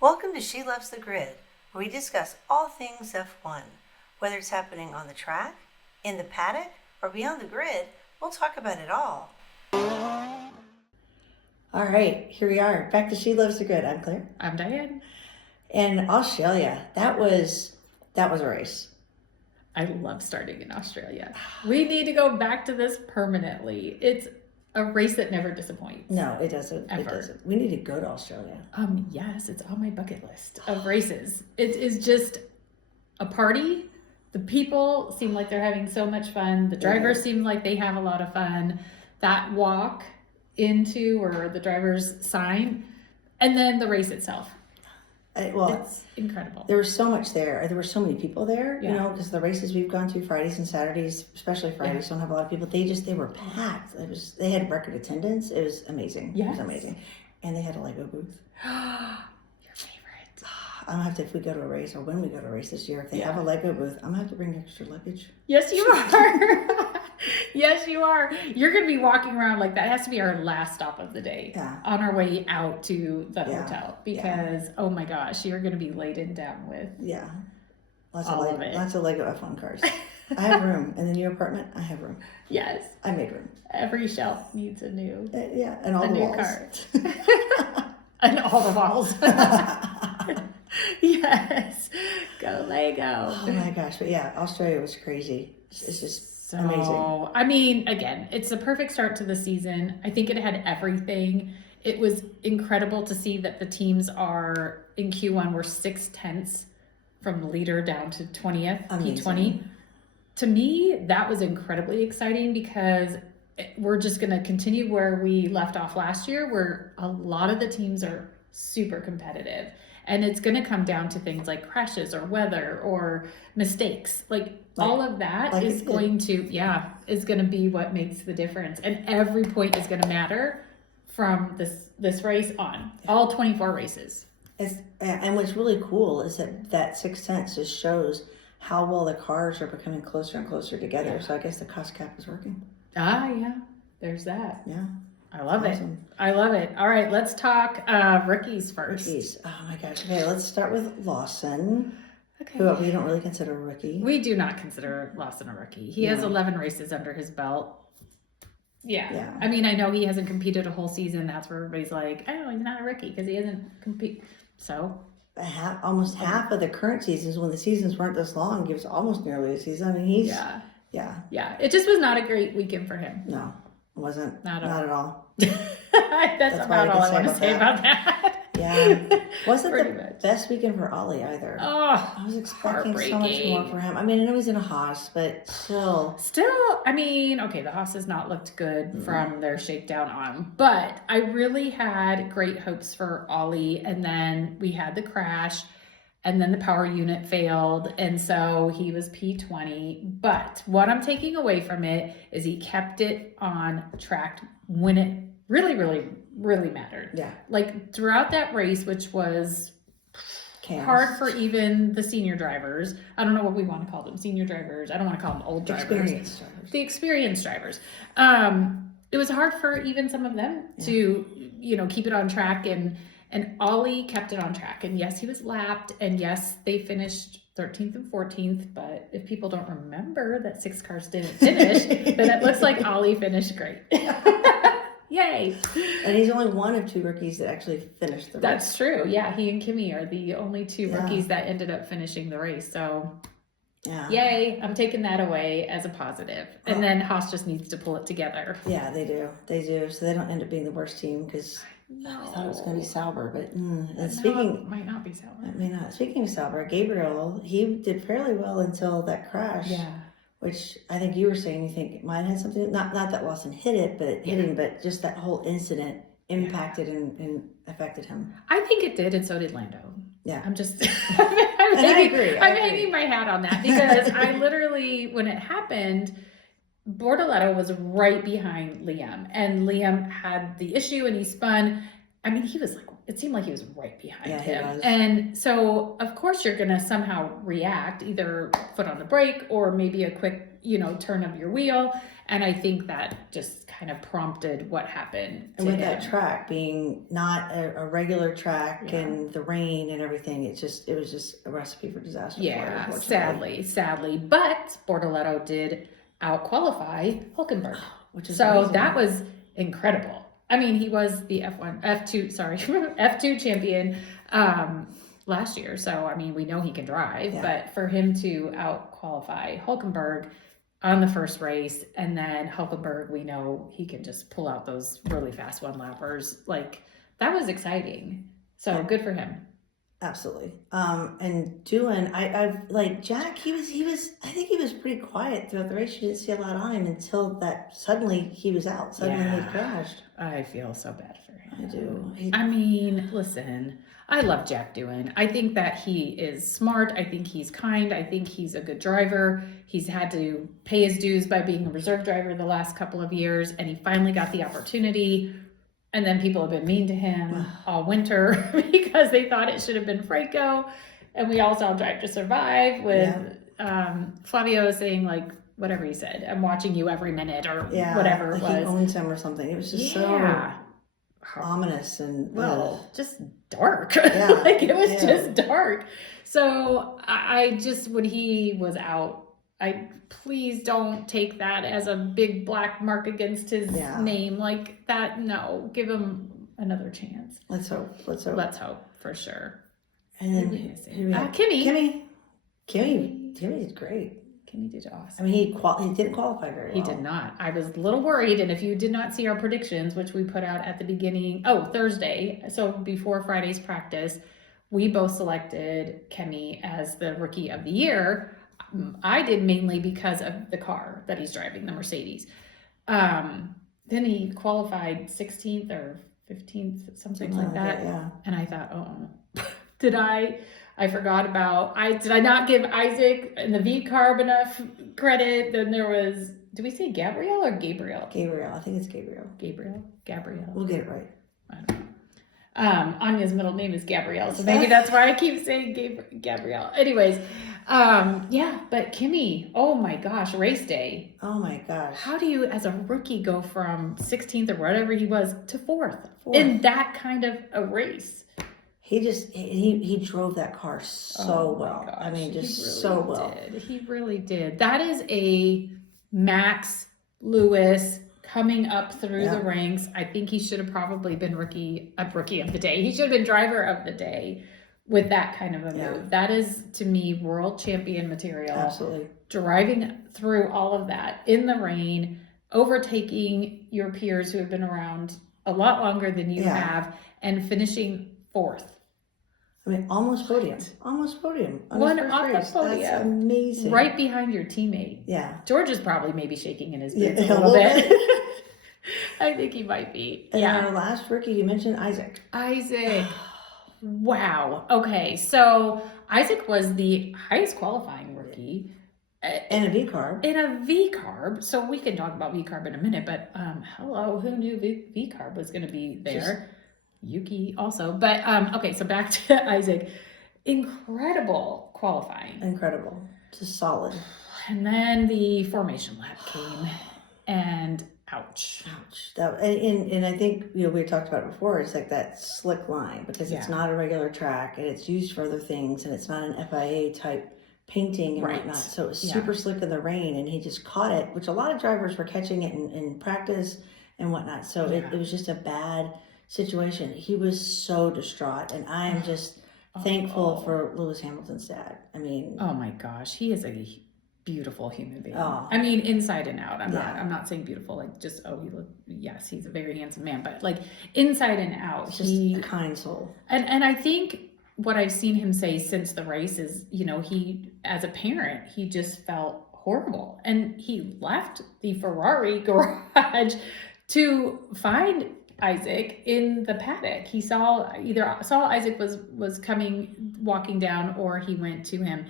Welcome to She Loves the Grid, where we discuss all things F1. Whether it's happening on the track, in the paddock, or beyond the grid, we'll talk about it all. All right, here we are, back to She Loves the Grid. I'm Claire. I'm Diane. And Australia, that was a race. I love starting in Australia. We need to go back to this permanently. It's a race that never disappoints. No, it doesn't. Ever. It doesn't. We need to go to Australia. Yes, it's on my bucket list of races. It is just a party. The people seem like they're having so much fun. The drivers seem like they have a lot of fun. That walk into or the driver's sign, and then the race itself. It's incredible. There was so much there. There were so many people there, Yeah. because the races we've gone to Fridays and Saturdays, especially Fridays, don't have a lot of people. They were packed. They had record attendance. It was amazing. Yes. It was amazing. And they had a Lego booth. Your favorite. I don't have to, if we go to a race or when we go to a race this year, if they have a Lego booth, I'm going to have to bring extra luggage. Yes, you are. Yes, you are. You're going to be walking around like that. Has to be our last stop of the day on our way out to the hotel because, oh my gosh, you're going to be laden down with lots of Lego F1 cars. I have room. In the new apartment, I have room. Yes. I made room. Every shelf needs a new and all the new walls. Car. And all the walls. Yes. Go Lego. Oh my gosh. But yeah, Australia was crazy. It's just amazing. I mean, again, it's the perfect start to the season. I think it had everything. It was incredible to see that the teams are in Q1 were 6/10 from leader down to 20th, P20. To me, that was incredibly exciting because we're just going to continue where we left off last year, where a lot of the teams are super competitive. And it's going to come down to things like crashes or weather or mistakes. Like all of that is going to be what makes the difference. And every point is going to matter from this race on. All 24 races. And what's really cool is that 6/10 just shows how well the cars are becoming closer and closer together. Yeah. So I guess the cost cap is working. Yeah. There's that. Yeah. I love it. I love it. All right, let's talk rookies first. Rookies. Oh my gosh. Okay, let's start with Lawson, who we don't really consider a rookie. We do not consider Lawson a rookie. He has 11 races under his belt. Yeah. I mean, I know he hasn't competed a whole season. That's where everybody's like, oh, he's not a rookie because he hasn't competed. So almost half of the current seasons, when the seasons weren't this long, gives almost nearly a season. I mean, he's yeah. It just was not a great weekend for him. No, it wasn't. Not at all. That's about all I want to say about that. Yeah. Wasn't the best weekend for Ollie either. Oh, I was expecting so much more for him. I mean, I know he's in a Haas, but still, I mean, okay, the Haas has not looked good from their shakedown on, but I really had great hopes for Ollie, and then we had the crash, and then the power unit failed, and so he was P20. But what I'm taking away from it is he kept it on track when it really, really, really mattered. Yeah. Like throughout that race, which was hard for even the senior drivers. I don't know what we want to call them. Senior drivers. I don't want to call them old drivers. The experienced drivers. It was hard for even some of them to, keep it on track. And Ollie kept it on track. And yes, he was lapped. And yes, they finished 13th and 14th. But if people don't remember that 6 cars didn't finish, then it looks like Ollie finished great. Yay. And he's only one of 2 rookies that actually finished the race. That's true. Yeah, he and Kimmy are the only 2 rookies that ended up finishing the race. So, yay. I'm taking that away as a positive. And then Haas just needs to pull it together. Yeah, they do. They do. So they don't end up being the worst team because I thought it was going to be Sauber. But it might not be Sauber. It may not. Speaking of Sauber, Gabriel, he did fairly well until that crash. Yeah. Which I think you were saying, you think it might have something, not that Lawson hit it, but just that whole incident impacted and affected him. I think it did, and so did Lando. Yeah. I'm just, I agree. I'm hanging my hat on that because I literally, when it happened, Bortoletto was right behind Liam, and Liam had the issue and he spun. I mean, he was like, it seemed like he was right behind him. And so, of course, you're going to somehow react, either foot on the brake or maybe a quick, turn of your wheel. And I think that just kind of prompted what happened. And with that track being not a regular track Yeah. and the rain and everything, it was just a recipe for disaster. Yeah, for it, sadly. But Bortoletto did out-qualify Hulkenberg. which is so amazing. that was incredible. I mean, he was the F2 champion last year. So, I mean, we know he can drive. Yeah. But for him to out-qualify Hulkenberg on the first race, and then Hulkenberg, we know he can just pull out those really fast one-lappers. Like, that was exciting. So, Yeah. good for him. Absolutely. And Doohan, I've like Jack, I think he was pretty quiet throughout the race. You didn't see a lot on him until that suddenly he was out. Suddenly he crashed. I feel so bad for him. I do. I mean, listen, I love Jack Doohan. I think that he is smart. I think he's kind. I think he's a good driver. He's had to pay his dues by being a reserve driver the last couple of years, and he finally got the opportunity. And then people have been mean to him all winter because they thought it should have been Franco. And we all saw Drive to Survive with Flavio saying, like, whatever he said, I'm watching you every minute or whatever it was. He owns him or something. It was just so ominous and just dark. Yeah. Like, it was just dark. So I just, when he was out, please don't take that as a big black mark against his name like that. No, give him another chance. Let's hope For sure. And then Kimmy. Kimmy did great. Kimmy did awesome. I mean, he didn't qualify very well. He did not. I was a little worried, and if you did not see our predictions, which we put out at the beginning, Thursday, so before Friday's practice, we both selected Kimmy as the Rookie of the Year. I did mainly because of the car that he's driving, the Mercedes. Then he qualified 16th or 15th, something like that. And I thought, did I forgot about, did I not give Isaac and the V-Carb enough credit? Then there was, did we say Gabrielle or Gabriel? Gabriel, I think it's Gabriel. Gabrielle. We'll get it right. I don't know. Anya's middle name is Gabrielle, so maybe that's why I keep saying Gabrielle. Anyways, but Kimmy, oh my gosh, race day. Oh my gosh. How do you, as a rookie, go from 16th or whatever he was to fourth in that kind of a race? He drove that car so well. Gosh, I mean, just really so well. He really did. That is a Max Lewis coming up through the ranks. I think he should have probably been rookie of the day. He should have been driver of the day with that kind of a move. That is, to me, world champion material. Absolutely. Driving through all of that in the rain, overtaking your peers who have been around a lot longer than you have, and finishing fourth. I mean, almost podium. One off the podium. That's amazing. Right behind your teammate. Yeah. George is probably maybe shaking in his boots a little bit. I think he might be. And our last rookie, you mentioned Isaac. Wow. Okay. So Isaac was the highest qualifying rookie. And a V-Carb. In a V-Carb. So we can talk about V-Carb in a minute, but who knew V-Carb was going to be there? Yuki also. But okay, so back to Isaac. Incredible qualifying. Incredible. Just solid. And then the formation lap came, and ouch. And I think, we talked about it before, it's like that slick line, because it's not a regular track, and it's used for other things, and it's not an FIA type painting and whatnot. So it was super slick in the rain, and he just caught it, which a lot of drivers were catching it in practice and whatnot. So it was just a bad situation. He was so distraught, and I am just thankful for Lewis Hamilton's dad. I mean, oh my gosh, he is a beautiful human being. Oh. I mean, inside and out. I'm not saying beautiful, like just he's a very handsome man, but like inside and out, just a kind soul. And I think what I've seen him say since the race is, he, as a parent, he just felt horrible, and he left the Ferrari garage to find Isaac in the paddock. He saw Isaac was walking down, or he went to him.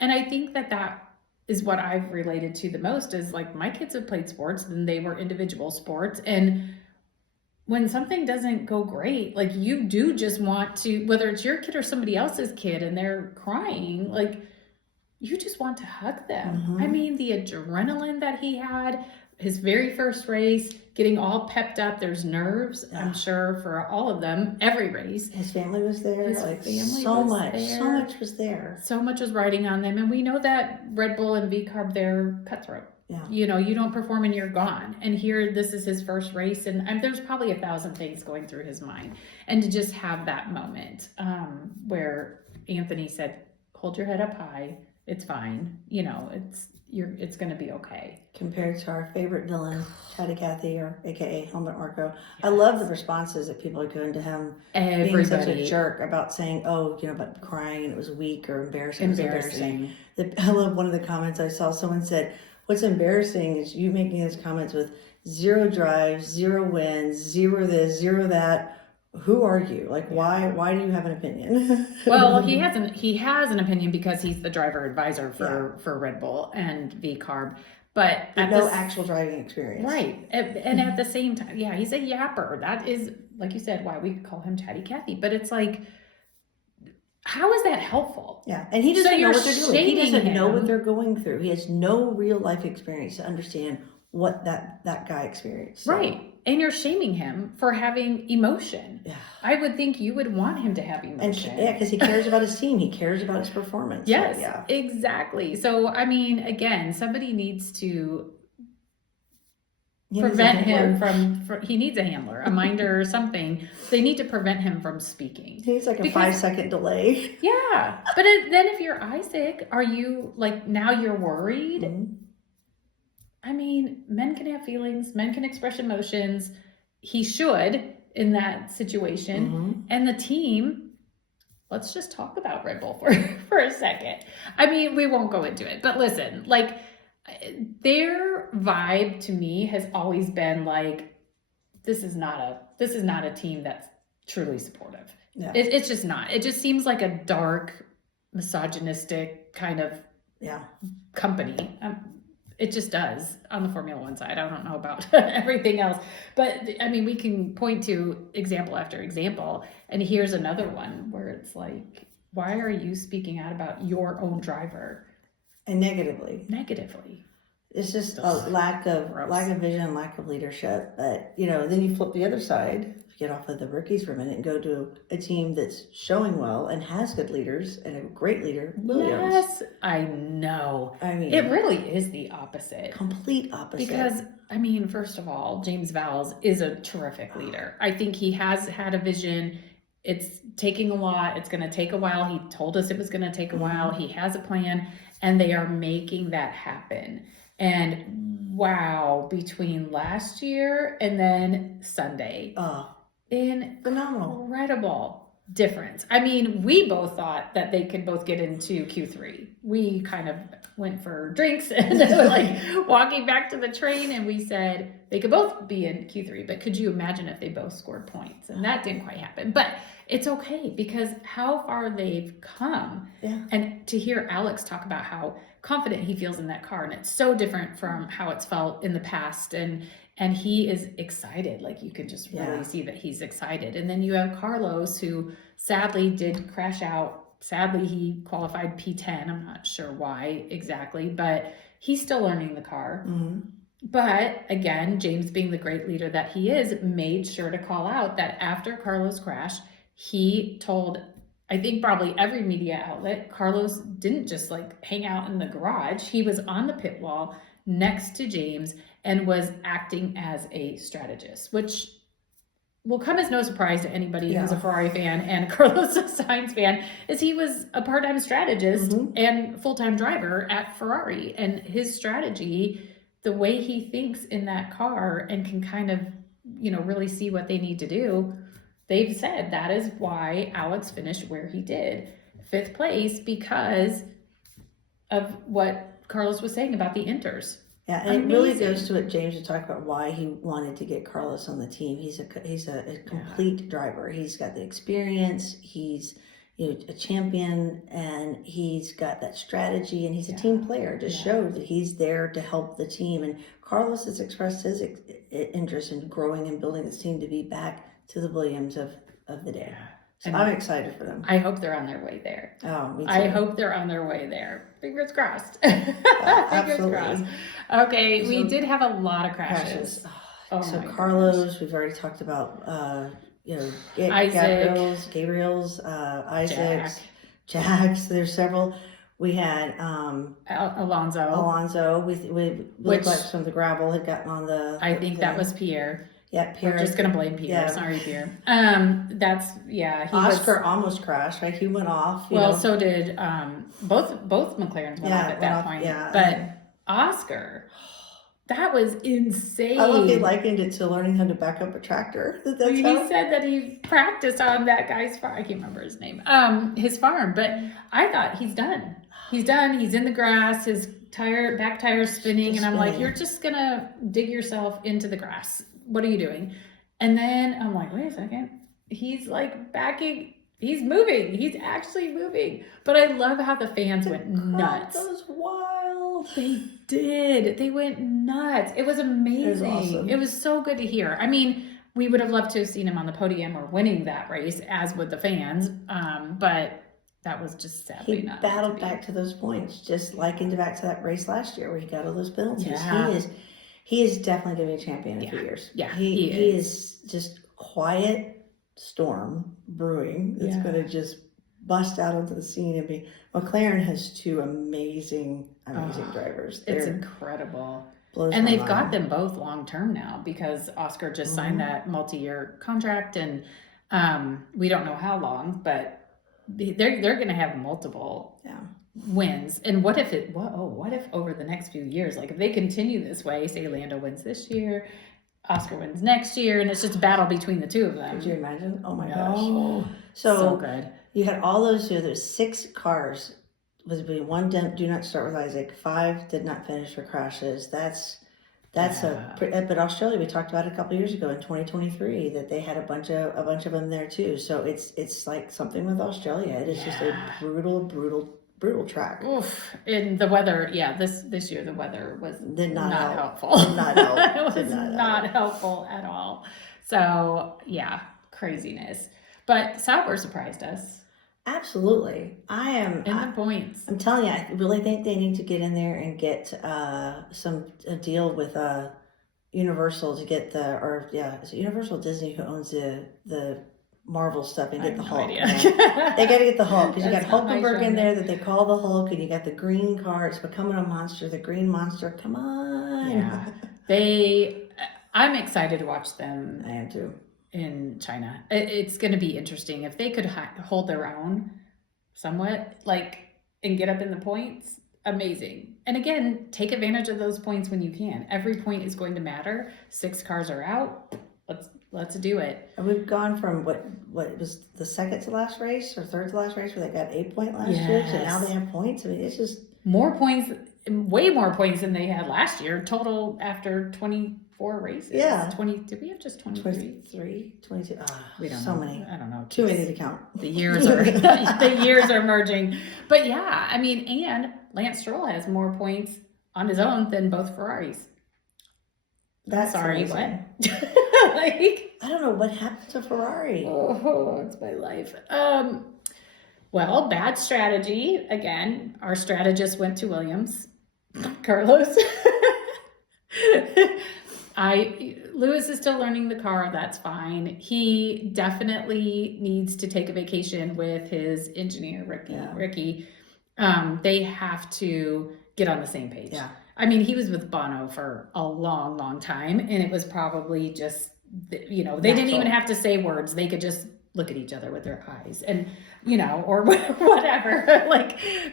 And I think that is what I've related to the most, is like, my kids have played sports and they were individual sports. And when something doesn't go great, like, you do just want to, whether it's your kid or somebody else's kid and they're crying, like, you just want to hug them. Mm-hmm. I mean, the adrenaline that he had, his very first race, getting all pepped up. There's nerves, I'm sure, for all of them, every race. His family was there. His like family so was much, there. so much was there. So much was riding on them. And we know that Red Bull and V-Carb, they're cutthroat. Yeah. You know, you don't perform and you're gone. And here, this is his first race. And there's probably 1,000 things going through his mind. And to just have that moment where Anthony said, hold your head up high. It's fine. You know, it's going to be okay. Compared to our favorite villain, Chatty Cathy, or AKA Helmut Marko. Yes. I love the responses that people are going to him. Everybody. Being such a jerk about saying, about crying and it was weak or embarrassing. Embarrassing. I love one of the comments I saw. Someone said, what's embarrassing is you making those comments with 0 drives, 0 wins, 0 this, 0 that. Who are you? Like, why do you have an opinion? Well, he has an opinion because he's the driver advisor for Red Bull and V-Carb, but no actual driving experience. Right. And at the same time, he's a yapper. That is, like you said, why we call him Chatty Cathy. But it's like, how is that helpful? Yeah. And he doesn't know what they're doing. He doesn't know what they're going through. He has no real life experience to understand what that guy experienced. So. Right. And you're shaming him for having emotion. Yeah. I would think you would want him to have emotion. And, because he cares about his team. He cares about his performance. Yes, so, exactly. So, I mean, again, somebody needs to prevent him from, he needs a handler, a minder or something. They need to prevent him from speaking. He's like a 5-second delay. Yeah. But then if you're Isaac, are you like, now you're worried? Mm-hmm. I mean, men can have feelings, men can express emotions. He should in that situation. Mm-hmm. And the team, let's just talk about Red Bull for a second. I mean, we won't go into it, but listen, like their vibe to me has always been like, this is not a team that's truly supportive. Yeah. It's just not. It just seems like a dark, misogynistic kind of company. It just does on the Formula One side. I don't know about everything else. But, I mean, we can point to example after example. And here's another one where it's like, why are you speaking out about your own driver? And negatively. It's just a lack of vision, lack of leadership. But, then you flip the other side, get off of the rookies for a minute and go to a team that's showing well and has good leaders and a great leader, Williams. Yes, I know. I mean, it really is the opposite. Complete opposite. Because, I mean, first of all, James Vowles is a terrific leader. I think he has had a vision. It's taking a lot. It's going to take a while. He told us it was going to take a while. He has a plan, and they are making that happen. And wow, between last year and then Sunday, phenomenal, incredible difference. I mean, we both thought that they could both get into Q3. We kind of went for drinks and like walking back to the train, and we said they could both be in Q3. But could you imagine if they both scored points? And that didn't quite happen. But it's okay because how far they've come. Yeah. And to hear Alex talk about how confident he feels in that car, and it's so different from how it's felt in the past, and he is excited. Like you can just really see that he's excited. And then you have Carlos, who sadly did crash out. Sadly, he qualified P10. I'm not sure why exactly, but he's still learning the car. Mm-hmm. But again, James, being the great leader that he is, made sure to call out that after Carlos' crash, he told, I think probably every media outlet, Carlos didn't just like hang out in the garage. He was on the pit wall next to James and was acting as a strategist, which will come as no surprise to anybody who's a Ferrari fan and Carlos Sainz fan, is he was a part-time strategist and full-time driver at Ferrari. And his strategy, the way he thinks in that car and can kind of, really see what they need to do, they've said that is why Alex finished where he did, 5th place, because of what Carlos was saying about the inters. Yeah, and it really goes to what James would talk about why he wanted to get Carlos on the team. He's a complete driver. He's got the experience. He's a champion, and he's got that strategy, and he's a team player. It just shows that he's there to help the team. And Carlos has expressed his interest in growing and building this team to be back to the Williams of the day. So I'm excited for them. I hope they're on their way there. Oh, me too. I hope they're on their way there. Fingers crossed. Fingers crossed. Okay, we did have a lot of crashes. Oh so Carlos, gosh. We've already talked about, Gabriel's, Isaac's, Jack's. There's several. We had Alonso. We looked like some of the gravel had gotten on the. I think that was Pierre. Yeah, Pierre. We're just gonna blame Pierre. Yeah. Sorry, Pierre. Oscar almost crashed. Right, he went off. So did both McLarens went off at that point. Yeah, but Oscar. That was insane. I love he likened it to learning how to back up a tractor. He said that he practiced on that guy's farm. I can't remember his name. His farm. But I thought he's done. He's done. He's in the grass. His back tire's spinning. And I'm like, you're just going to dig yourself into the grass. What are you doing? And then I'm like, wait a second. He's like backing. He's moving. He's actually moving. But I love how the fans went nuts. That was wild. They did. They went nuts. It was amazing. It was awesome. It was so good to hear. I mean, we would have loved to have seen him on the podium or winning that race, as would the fans. But that was just sadly not. He battled back to those points, just likened back to that race last year where he got all those penalties. Yeah. He is definitely going to be a champion in a few years. Yeah, he is just quiet storm brewing. It's going to just bust out onto the scene and be. McLaren has two amazing drivers. It's incredible. And they've got them both long term now because Oscar just signed that multi-year contract, and we don't know how long, but they're going to have multiple wins. And what if over the next few years, like if they continue this way, say Lando wins this year, Oscar wins next year, and it's just a battle between the two of them. Could you imagine? Oh my gosh. So good. You had all those, there's 6 cars. Was being 1 do not start with Isaac. 5 did not finish for crashes. But Australia, we talked about it a couple of years ago in 2023 that they had a bunch of them there too. So it's like something with Australia. It is just a brutal track. Oof. In the weather, this year the weather was not helpful. Did not help. It was not helpful at all. So craziness. But Sauber surprised us. Absolutely. I am in the points. I'm telling you, I really think they need to get in there and get a deal with Universal to get is it Universal Disney who owns the Marvel stuff and get the Hulk. They got to get the Hulk because you got Hulkenberg in there that they call the Hulk, and you got the green car. It's becoming a monster. The green monster. Come on. Yeah. I'm excited to watch them. I am too. In China. It's going to be interesting. If they could hold their own somewhat, and get up in the points, amazing. And again, take advantage of those points when you can. Every point is going to matter. 6 cars are out. Let's do it. And we've gone from what was the second to last race or third to last race where they got 8 point last year to now they have points. I mean, it's just more points, way more points than they had last year total after 24 races. Yeah. 20. Did we have just 23? 23, 22. We don't so know. Many. I don't know. Too many to count. The years are merging. But I mean, and Lance Stroll has more points on his own than both Ferraris. That's sorry, amazing. What? I don't know what happened to Ferrari. Oh, it's my life. Well, bad strategy. Again, our strategist went to Williams. Carlos. Lewis is still learning the car. That's fine. He definitely needs to take a vacation with his engineer, Ricky. They have to get on the same page. Yeah. I mean, he was with Bono for a long, long time, and it was probably just, they didn't even have to say words. They could just look at each other with their eyes and, or whatever,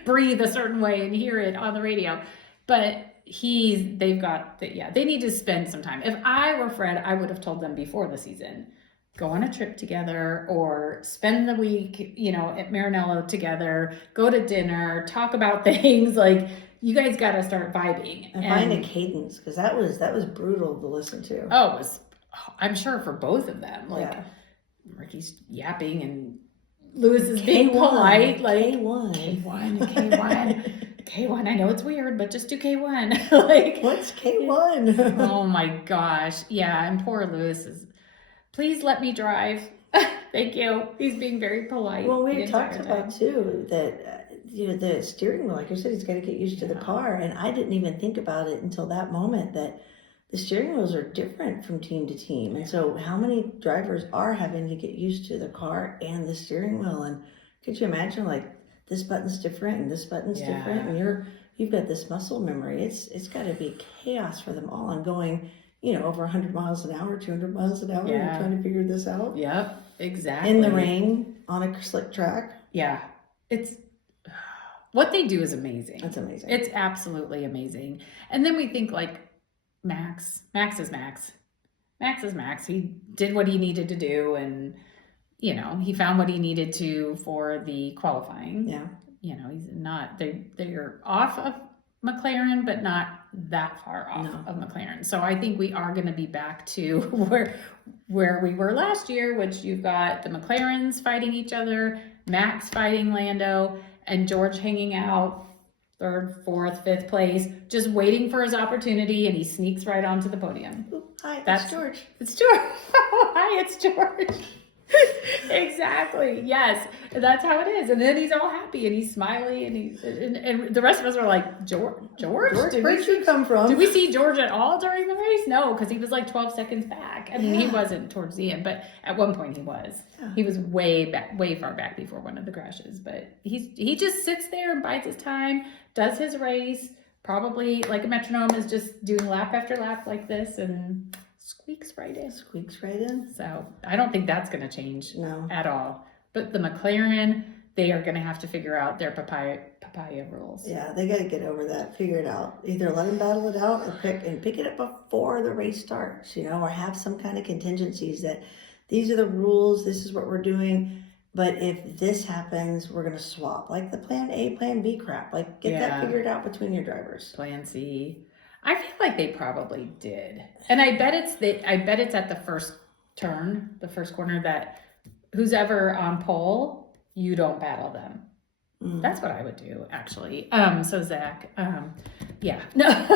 breathe a certain way and hear it on the radio. But they need to spend some time. If I were Fred, I would have told them before the season, go on a trip together or spend the week, at Maranello together, go to dinner, talk about things. You guys got to start vibing and find a cadence, because that was brutal to listen to. Oh, it was. I'm sure for both of them. Ricky's yapping and Lewis is being polite. K1. K1. I know it's weird, but just do K1. What's K1? Oh my gosh. Yeah, and poor Lewis is. please let me drive. Thank you. He's being very polite. Well, we talked about too that the steering wheel, like you said, he's got to get used to the car, and I didn't even think about it until that moment that the steering wheels are different from team to team, and so how many drivers are having to get used to the car and the steering wheel? And could you imagine, like, this button's different and this button's different, and you've got this muscle memory. It's got to be chaos for them all, and going over 100 miles an hour, 200 miles an hour, and trying to figure this out. Yep, exactly. In the rain on a slick track. Yeah, it's what they do is amazing. That's amazing. It's absolutely amazing. And then we think like Max is Max. Max is Max. He did what he needed to do, and he found what he needed to for the qualifying. Yeah. He's not. They're off of McLaren, but not that far off of McLaren. So I think we are going to be back to where we were last year, which you've got the McLarens fighting each other, Max fighting Lando, and George hanging out 3rd, 4th, 5th place, just waiting for his opportunity, and he sneaks right onto the podium. Ooh, hi, that's George. It's George. Hi, it's George. Exactly. Yes, that's how it is. And then he's all happy and he's smiley, and the rest of us are like, George, where'd you come from? Did we see George at all during the race? No, because he was like 12 seconds back. I mean, he wasn't towards the end, but at one point he was. Yeah. He was way far back before one of the crashes. But he just sits there and bides his time, does his race, probably like a metronome, is just doing lap after lap like this, and squeaks right in. So I don't think that's going to change at all. But the McLaren, they are going to have to figure out their papaya rules. Yeah, they got to get over that, figure it out. Either let them battle it out, or pick it up before the race starts, or have some kind of contingencies that these are the rules, this is what we're doing. But if this happens, we're going to swap, like the plan A, plan B crap. Like, get that figured out between your drivers. Plan C. I feel like they probably did. And I bet it's at the first turn, the first corner, that who's ever on pole, you don't battle them. That's what I would do, actually. So Zach, yeah. No,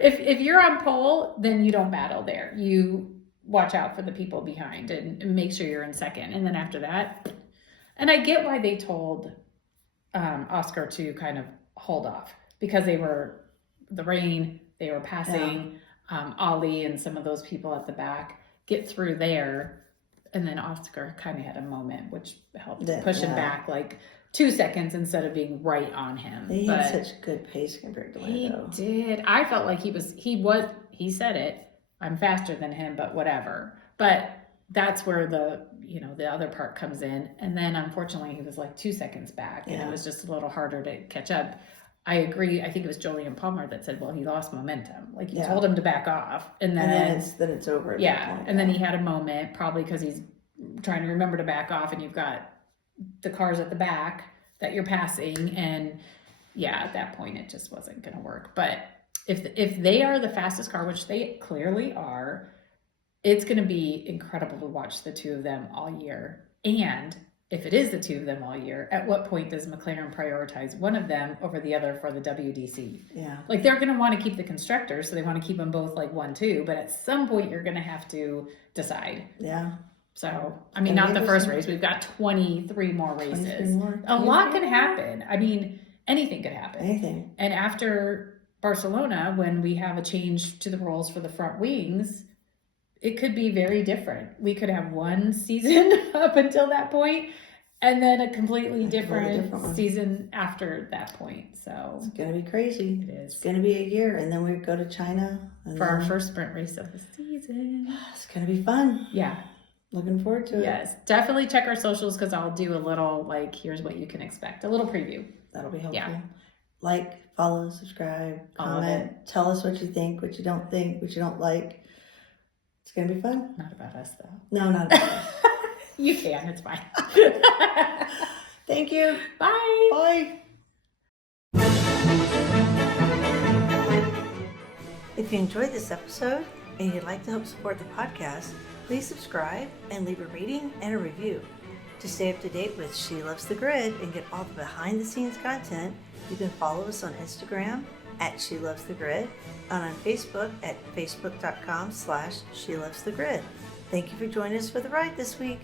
if you're on pole, then you don't battle there. You watch out for the people behind and make sure you're in second. And then after that, and I get why they told Oscar to kind of hold off, because they were the rain, they were passing Ollie and some of those people at the back, get through there, and then Oscar kind of had a moment which helped push him back like 2 seconds instead of being right on him. He had such good pace compared to Lando. He did. I felt like he said it, I'm faster than him, but whatever. But that's where the other part comes in. And then unfortunately he was like 2 seconds back, and it was just a little harder to catch up. I agree. I think it was Jolyon Palmer that said, well, he lost momentum. Like, you told him to back off. And then it's over. At that point. And then he had a moment, probably because he's trying to remember to back off, and you've got the cars at the back that you're passing. And at that point, it just wasn't going to work. But if they are the fastest car, which they clearly are, it's going to be incredible to watch the two of them all year. And if it is the two of them all year, at what point does McLaren prioritize one of them over the other for the WDC? Yeah. Like, they're going to want to keep the constructors, so they want to keep them both like 1-2, but at some point you're going to have to decide. Yeah. So, I mean, not the first race. We've got 23 more races. A lot can happen. I mean, anything could happen. Anything. And after Barcelona, when we have a change to the rules for the front wings, it could be very different. We could have one season up until that point, and then a completely different season after that point. So it's going to be crazy. It is. It's going to be a year, and then we go to China for our first sprint race of the season. It's going to be fun. Yeah. Looking forward to it. Yes. Definitely check our socials, because I'll do a little, like, here's what you can expect. A little preview. That'll be helpful. Yeah. Like, follow, subscribe, comment. Tell us what you think, what you don't think, what you don't like. It's going to be fun. Not about us, though. No, not about us. You can. It's fine. Thank you. Bye. Bye. If you enjoyed this episode and you'd like to help support the podcast, please subscribe and leave a rating and a review. To stay up to date with She Loves the Grid and get all the behind-the-scenes content, you can follow us on Instagram at She Loves the Grid, and on Facebook at facebook.com/SheLovesTheGrid. Thank you for joining us for the ride this week.